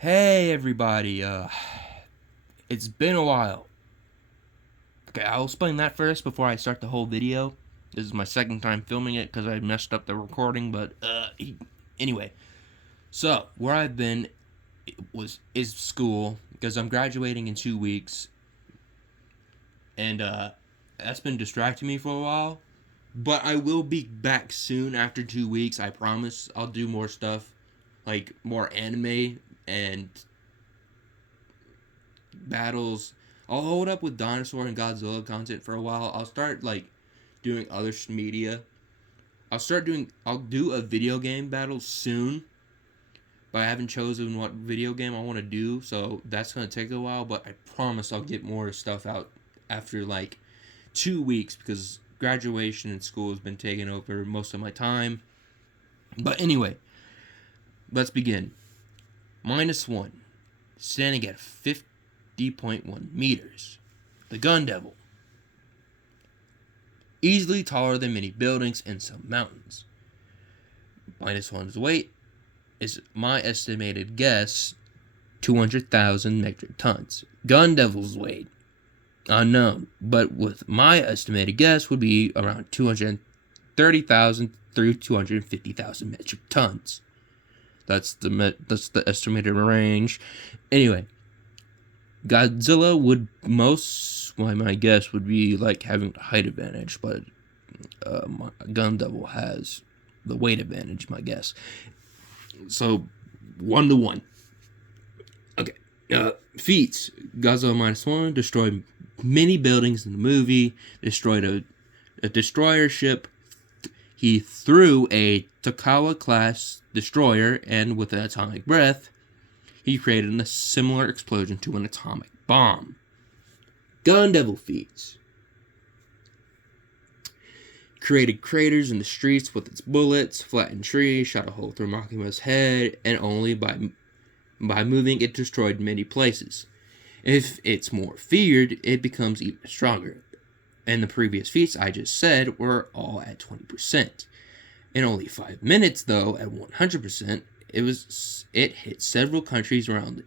Hey everybody, it's been a while. Okay, I'll explain that first before I start the whole video. This is my second time filming it because I messed up the recording, but anyway. So, where I've been is school because I'm graduating in 2 weeks and that's been distracting me for a while. But I will be back soon after 2 weeks, I promise. I'll do more stuff like more anime and battles. I'll hold up with dinosaur and Godzilla content for a while. I'll start like doing other media. I'll do a video game battle soon, but I haven't chosen what video game I want to do, so that's going to take a while, but I promise I'll get more stuff out after like 2 weeks because graduation and school has been taking over most of my time. But anyway, let's begin. -1, standing at 50.1 meters. The Gun Devil. Easily taller than many buildings and some mountains. -1's weight is my estimated guess 200,000 metric tons. Gun Devil's weight unknown, but with my estimated guess would be around 230,000 through 250,000 metric tons. That's the estimated range. Anyway, Godzilla would my guess would be like having the height advantage, but Gun Devil has the weight advantage, my guess. So 1-1. Okay. Feats. Godzilla -1 destroyed many buildings in the movie. Destroyed a destroyer ship. He threw a Takawa class destroyer, and with an atomic breath, he created a similar explosion to an atomic bomb. Gun Devil feats. Created craters in the streets with its bullets, flattened trees, shot a hole through Makima's head, and only by moving it destroyed many places. If it's more feared, it becomes even stronger. And the previous feats I just said were all at 20%. In only 5 minutes, though, at 100%, it hit several countries around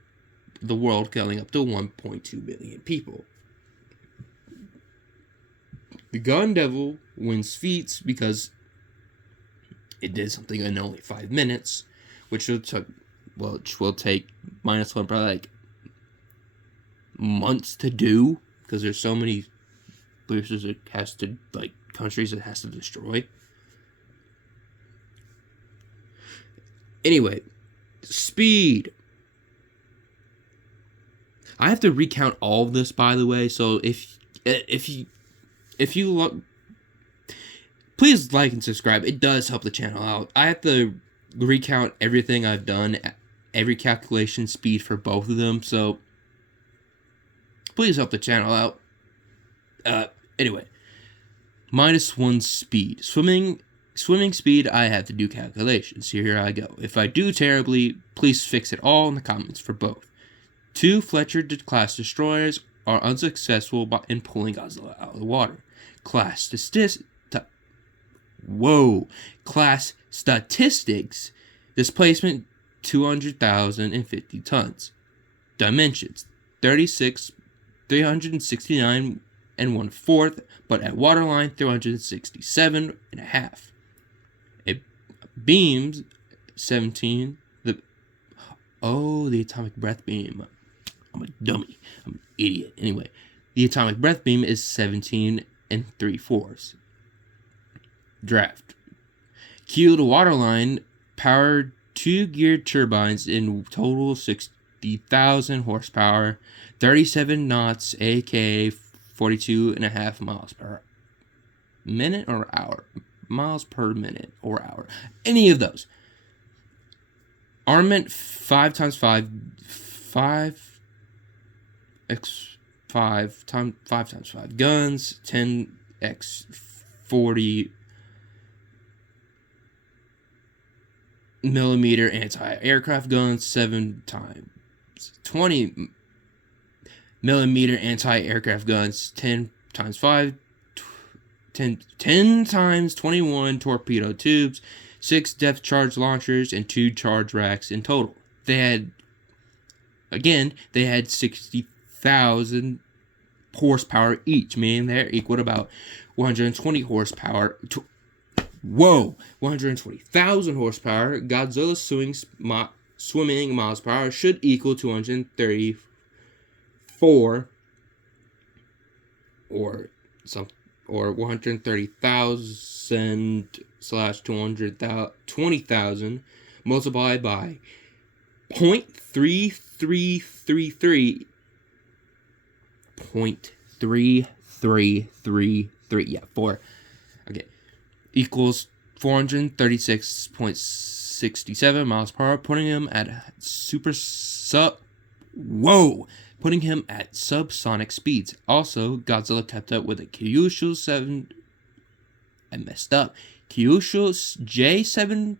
the world, killing up to 1.2 billion people. The Gun Devil wins feats because it did something in only 5 minutes, which will take -1 probably like months to do because there's so many places it has to, like, countries it has to destroy. Anyway, speed. I have to recount all of this, by the way, so if you look, please like and subscribe. It does help the channel out. I have to recount everything I've done, every calculation speed for both of them, so please help the channel out. Anyway, -1 speed. Swimming speed, I have to do calculations. Here I go. If I do terribly, please fix it all in the comments for both. 2 Fletcher-class destroyers are unsuccessful in pulling Godzilla out of the water. Class statistics. Displacement 200,000 and 50 tons. Dimensions 369 and 1/4, but at waterline 367 and a half. It beams 17. The atomic breath beam. I'm a dummy. I'm an idiot. Anyway, the atomic breath beam is 17 and 3/4. Draft. Keel to waterline, powered 2 geared turbines in total 60,000 horsepower, 37 knots, aka 42.5 miles per minute or hour. Miles per minute or hour. Any of those. Armament 5x5 guns, 10x40 millimeter anti-aircraft guns, 7x20 millimeter anti-aircraft guns, 10x5 10x21 torpedo tubes, 6 depth charge launchers, and 2 charge racks in total. They had Again, they had 60,000 horsepower each, meaning they're equal to about 120 horsepower. 120,000 horsepower. Godzilla's swimming miles per hour should equal 234 or 130,000 slash 220,000 multiplied by 0.3333 0.3333 okay equals 436.67 miles per hour, putting him at putting him at subsonic speeds. Also, Godzilla kept up with a Kyushu J7W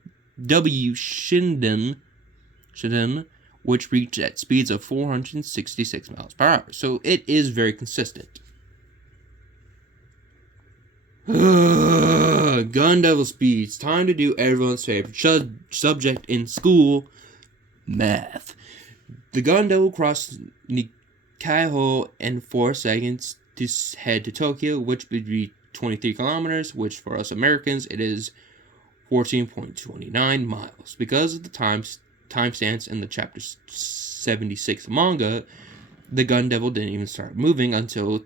Shinden, which reached at speeds of 466 miles per hour. So it is very consistent. Gun Devil speeds. Time to do everyone's favorite subject in school, math. The Gun Devil crossed Nikaiho in 4 seconds to head to Tokyo, which would be 23 kilometers, which for us Americans, it is 14.29 miles. Because of the timestamps in the chapter 76 manga, the Gun Devil didn't even start moving until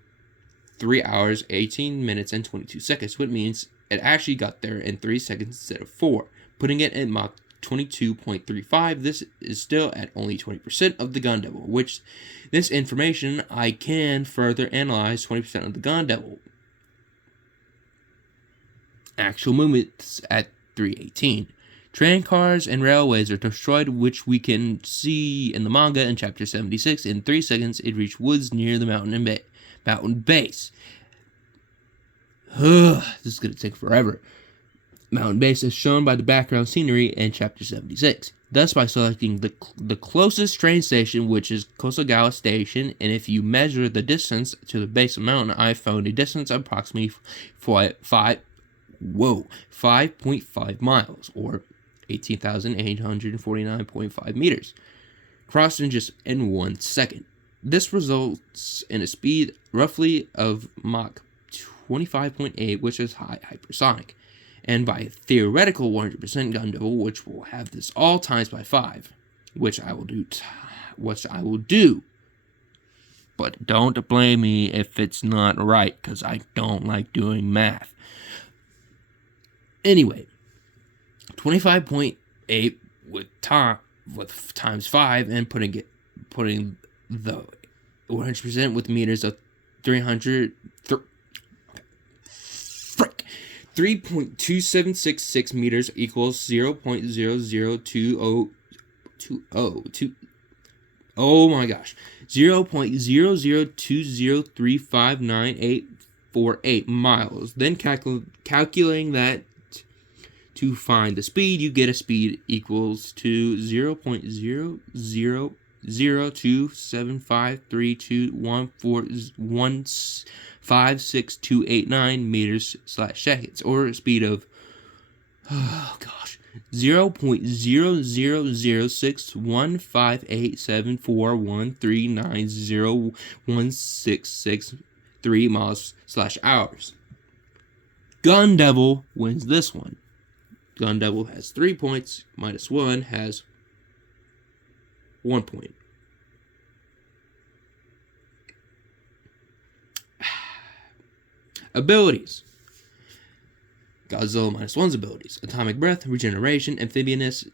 3 hours, 18 minutes, and 22 seconds, which means it actually got there in 3 seconds instead of 4, putting it at Mach 22.35. This is still at only 20% of the Gun Devil, which this information I can further analyze 20% of the Gun Devil. Actual movements at 3:18. Train cars and railways are destroyed, which we can see in the manga in chapter 76. In 3 seconds, it reached woods near the mountain base. This is going to take forever. Mountain base is shown by the background scenery in chapter 76. Thus, by selecting the closest train station, which is Kosagawa Station, and if you measure the distance to the base of the mountain, I found a distance of approximately 5.5 miles, or 18,849.5 meters, crossed in 1 second. This results in a speed roughly of Mach 25.8, which is high hypersonic. And by theoretical 100% Gun Devil, which will have this all times by 5, which I will do. But don't blame me if it's not right, because I don't like doing math. Anyway, 25.8 with times 5 and putting the 100% with meters of 3.2766 meters equals 0.00202. Oh my gosh. 0.0020359848 miles. Then calculating that to find the speed, you get a speed equals to 0.002753214156289 meters / seconds, or a speed of 0.006158741390166 miles / hours. Gun Devil wins this one. Gun Devil has 3 points, minus 1 has 1 point. Abilities. Godzilla minus 1's abilities: atomic breath, regeneration, amphibiousness,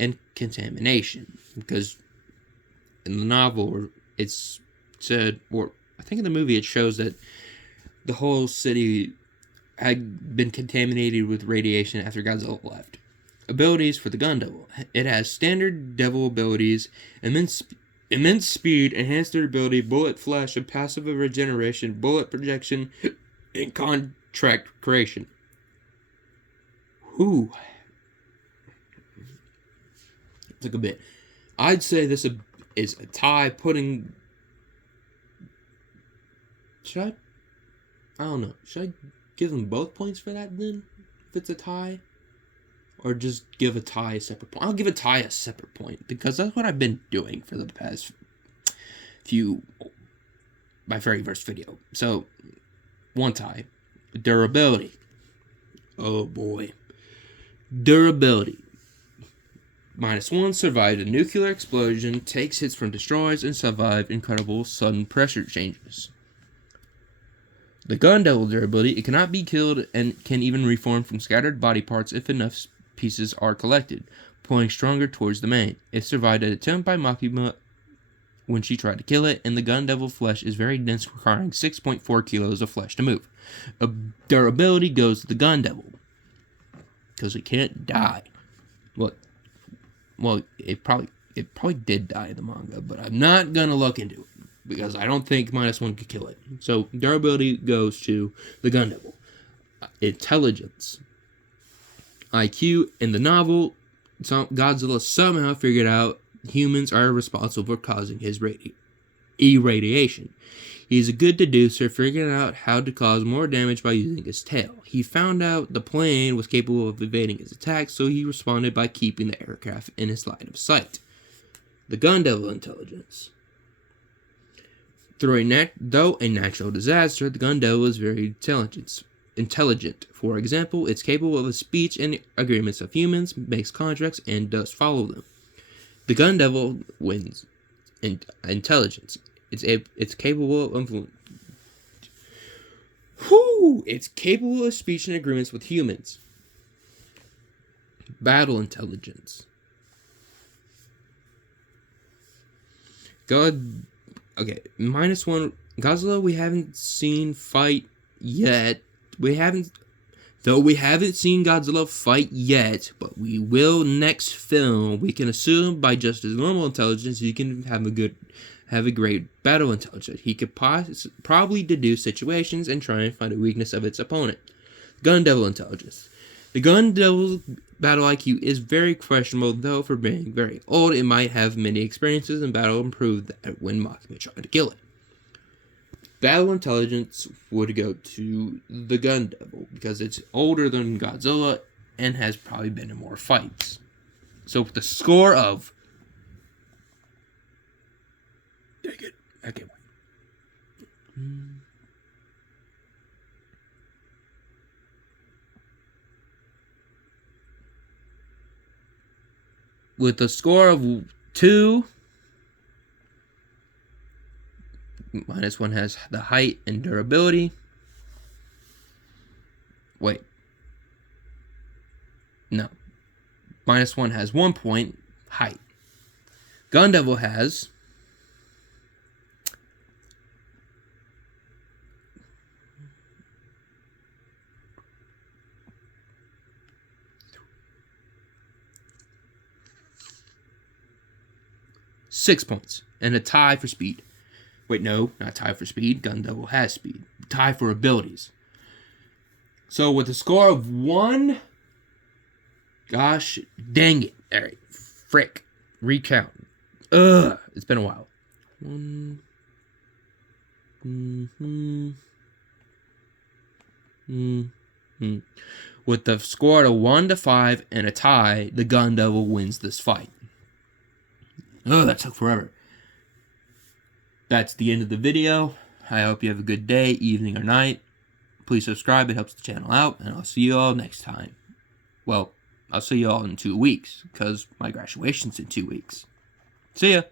and contamination. Because in the novel, it's said, or I think in the movie, it shows that the whole city had been contaminated with radiation after Godzilla left. Abilities for the Gun Devil: it has standard Devil abilities, immense speed, enhanced durability, bullet flash, and passive regeneration, bullet projection, and contract creation. Whew. It took a bit. I'd say this is a tie, putting... Should I don't know. Should I give them both points for that then? If it's a tie? or just give a tie a separate point. I'll give a tie a separate point because that's what I've been doing for the past my very first video. So, one tie. Durability. Oh boy. Durability. -1, survived a nuclear explosion, takes hits from destroyers, and survived incredible sudden pressure changes. The gun devil durability, it cannot be killed and can even reform from scattered body parts if enough pieces are collected, pulling stronger towards the main. It survived an attempt by Makima when she tried to kill it, and the gun devil flesh is very dense, requiring 6.4 kilos of flesh to move. Durability goes to the gun devil, because it can't die. Well, it probably did die in the manga, but I'm not gonna look into it because I don't think -1 could kill it. So durability goes to the gun devil. Intelligence. IQ. In the novel, Godzilla somehow figured out humans are responsible for causing his irradiation. He's a good deducer, figuring out how to cause more damage by using his tail. He found out the plane was capable of evading his attacks, so he responded by keeping the aircraft in his line of sight. The gun devil intelligence. Though a natural disaster, the gun devil is very intelligent. For example, it's capable of speech and agreements of humans, makes contracts, and does follow them. The gun devil wins in intelligence. It's capable of It's capable of speech and agreements with humans. Battle intelligence. Okay, -1. Godzilla we haven't seen fight yet. We haven't seen Godzilla fight yet, but we will next film. We can assume by just his normal intelligence, he can have a great battle intelligence. He could probably deduce situations and try and find a weakness of its opponent. Gun devil intelligence. The gun devil's battle IQ is very questionable, though for being very old, it might have many experiences in battle and prove that when Makima tried to kill it. Battle intelligence would go to the gun devil because it's older than Godzilla and has probably been in more fights. So with the score of... Dang it. I can't wait. With a score of 2, -1 has the height and durability. Wait. No. -1 has 1 point, height. Gun devil has... Six points, and a tie for speed. Wait, no, not tie for speed. Gun devil has speed. Tie for abilities. So with a score of 1, gosh, dang it. All right, frick, recount. It's been a while. 1. With the score of 1 to 5 and a tie, the gun devil wins this fight. That took forever. That's the end of the video. I hope you have a good day, evening, or night. Please subscribe. It helps the channel out. And I'll see you all next time. Well, I'll see you all in 2 weeks, because my graduation's in 2 weeks. See ya.